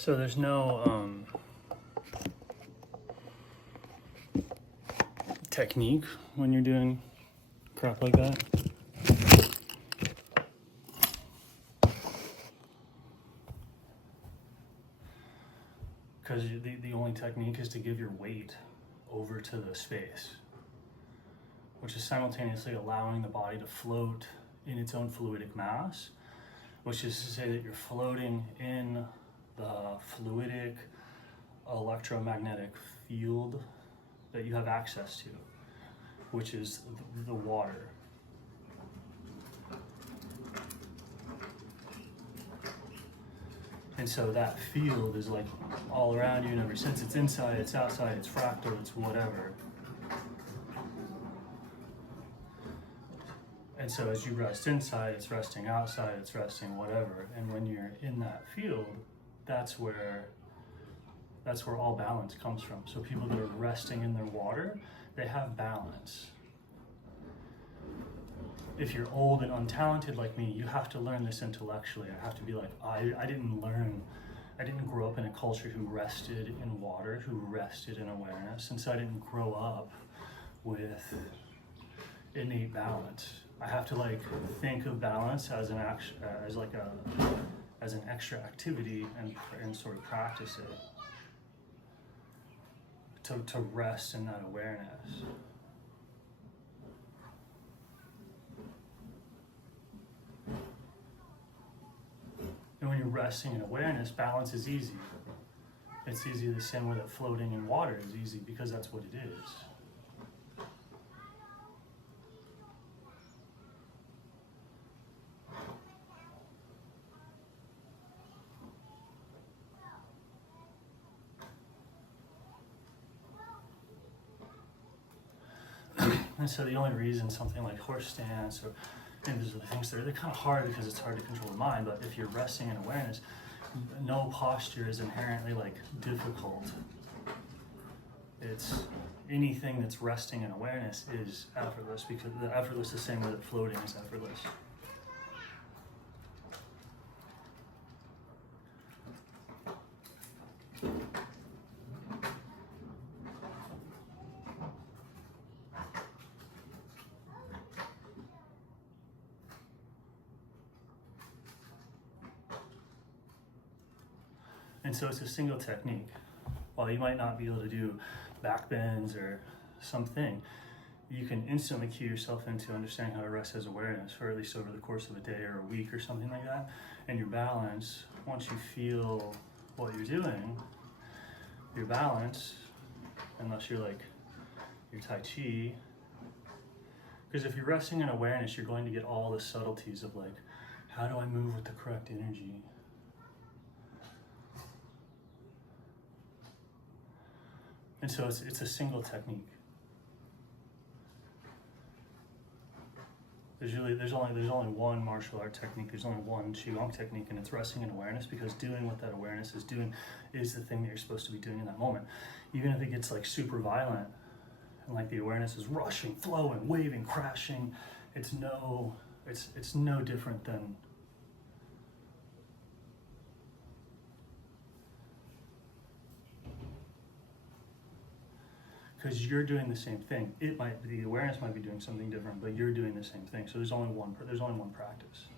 So there's no technique when you're doing crap like that. Because the only technique is to give your weight over to the space, which is simultaneously allowing the body to float in its own fluidic mass, which is to say that you're floating in the fluidic electromagnetic field that you have access to, which is the water. And so that field is like all around you, and ever since it's inside, it's outside, it's fractal, it's whatever. And so as you rest inside, it's resting outside, it's resting whatever. And when you're in that field, that's where all balance comes from. So people that are resting in their water, they have balance. If you're old and untalented like me, you have to learn this intellectually. I have to be like, I didn't grow up in a culture who rested in water, who rested in awareness. And so I didn't grow up with innate balance. I have to like think of balance as an action, as an extra activity and sort of practice it to rest in that awareness. And when you're resting in awareness, balance is easy. It's easy the same way that floating in water is easy, because that's what it is. And so the only reason something like horse stance or these other things, they're kind of hard because it's hard to control the mind. But if you're resting in awareness, no posture is inherently like difficult. It's anything that's resting in awareness is effortless, because the effortless is the same way that floating is effortless. And so it's a single technique. While you might not be able to do back bends or something, you can instantly cue yourself into understanding how to rest as awareness, or at least over the course of a day or a week or something like that. And your balance, once you feel what you're doing, your balance, unless you're like your Tai Chi, because if you're resting in awareness, you're going to get all the subtleties of like, how do I move with the correct energy? And so it's a single technique. There's only one martial art technique. There's only one Qigong technique, and it's resting in awareness, because doing what that awareness is doing is the thing that you're supposed to be doing in that moment. Even if it gets like super violent, and like the awareness is rushing, flowing, waving, crashing, it's no different than because you're doing the same thing. The awareness might be doing something different, but you're doing the same thing. So there's only one practice.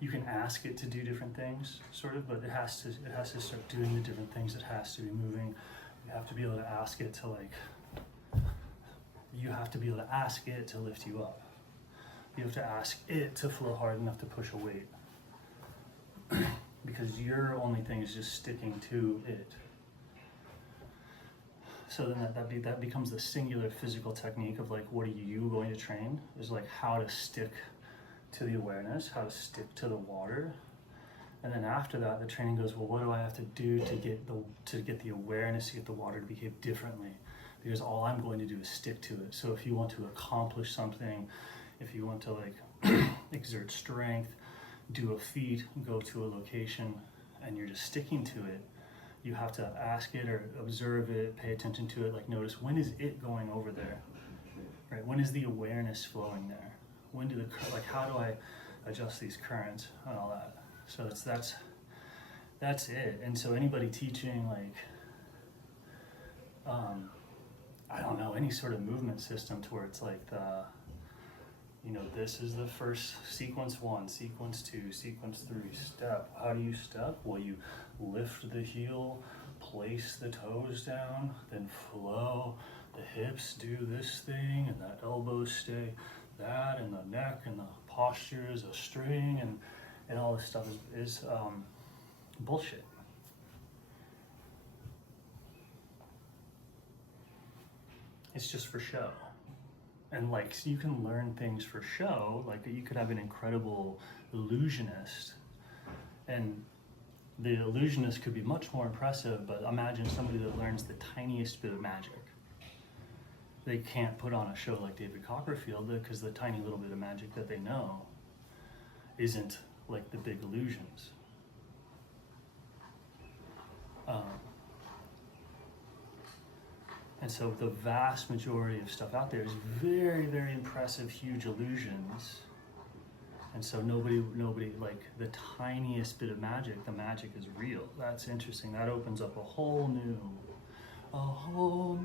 You can ask it to do different things, sort of, but it has to start doing the different things. It has to be moving. You have to be able to ask it to lift you up. You have to ask it to flow hard enough to push a weight. Because your only thing is just sticking to it. So then that becomes the singular physical technique of like, what are you going to train? Is like how to stick to the awareness, how to stick to the water. And then after that, the training goes, well, what do I have to do to get the awareness, to get the water to behave differently? Because all I'm going to do is stick to it. So if you want to accomplish something, if you want to like exert strength, do a feat, go to a location, and you're just sticking to it, you have to ask it or observe it, pay attention to it, like notice, when is it going over there, right? When is the awareness flowing there? How do I adjust these currents and all that. So that's it. And so anybody teaching like I don't know, any sort of movement system to where it's like the, you know, this is the first sequence 1, sequence 2, sequence 3 step. How do you step? Well, you lift the heel, place the toes down, then flow. The hips do this thing, and the elbows stay that, and the neck and the posture is a string, and all this stuff is bullshit. It's just for show. And like, so you can learn things for show, like you could have an incredible illusionist, and the illusionist could be much more impressive, but imagine somebody that learns the tiniest bit of magic. They can't put on a show like David Copperfield because the tiny little bit of magic that they know isn't like the big illusions. And so the vast majority of stuff out there is very, very impressive, huge illusions. And so nobody, like the tiniest bit of magic, the magic is real. That's interesting. That opens up a whole new world.